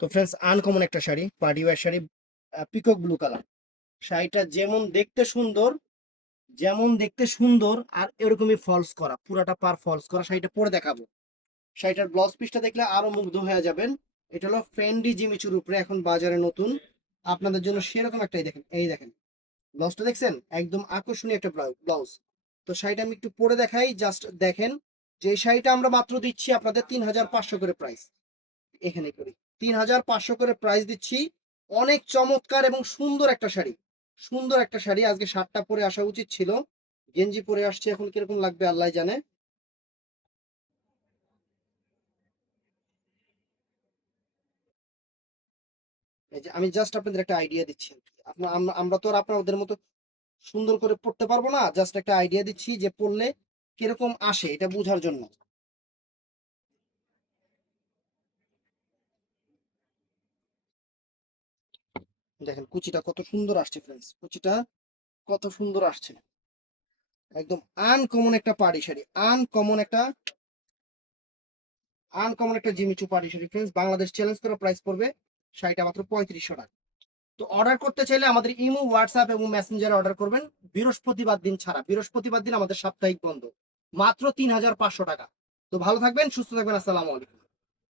তো friends, uncommon একটা sari, party wear sari, peacock blue colour. শাড়িটা যেমন দেখতে সুন্দর আর এরকমই ফলস করা, পুরাটা পার ফলস করা। শাড়িটা পরে দেখাবো। শাড়িটার ব্লাউজ পিসটা দেখলে আরো মুগ্ধ হয়ে যাবেন। এটা হলো ফেন্ডি জিমিচুর উপরে এখন বাজারে নতুন আপনাদের জন্য সেরকম একটাই। দেখেন, এই দেখেন ব্লাউজটা দেখছেন, একদম আকর্ষণীয় একটা ব্লাউজ। তো শাড়িটা আমি একটু পরে দেখাই, জাস্ট দেখেন যে এই শাড়িটা আমরা মাত্র দিচ্ছি আপনাদের 3500 করে প্রাইস। এখানে করি 3500 করে প্রাইস দিচ্ছি। অনেক চমৎকার এবং সুন্দর একটা শাড়ি, সুন্দর একটা শাড়ি। আজকে শার্টটা পরে আসা উচিত ছিল, গেঞ্জি পরে আসছে, এখন কিরকম লাগবে আল্লাহ জানে। এই যে আমি জাস্ট আপনাদের একটা আইডিয়া দিচ্ছি। আমরা তো আর আপনাদের মতো সুন্দর করে পড়তে পারবো না, জাস্ট একটা আইডিয়া দিচ্ছি যে পড়লে কিরকম আসে এটা বোঝার জন্য। দেখেন কুচিটা কত সুন্দর আসছে ফ্রেন্ডস, কুচিটা কত সুন্দর আসছে। একদম আনকমন একটা পাড়ি শাড়ি, আনকমন একটা জিমিচু পাড়ি শাড়ি ফ্রেন্ডস। বাংলাদেশ চ্যালেঞ্জ করে প্রাইস পড়বে শাড়িটা মাত্র 3500 টাকা। তো অর্ডার করতে চাইলে আমাদের ইমো, হোয়াটসঅ্যাপ এবং মেসেঞ্জারে অর্ডার করবেন। বৃহস্পতিবার দিন ছাড়া, বৃহস্পতিবার দিন আমাদের সাপ্তাহিক বন্ধ। মাত্র 3500 টাকা। তো ভালো থাকবেন, সুস্থ থাকবেন, আসসালামু আলাইকুম।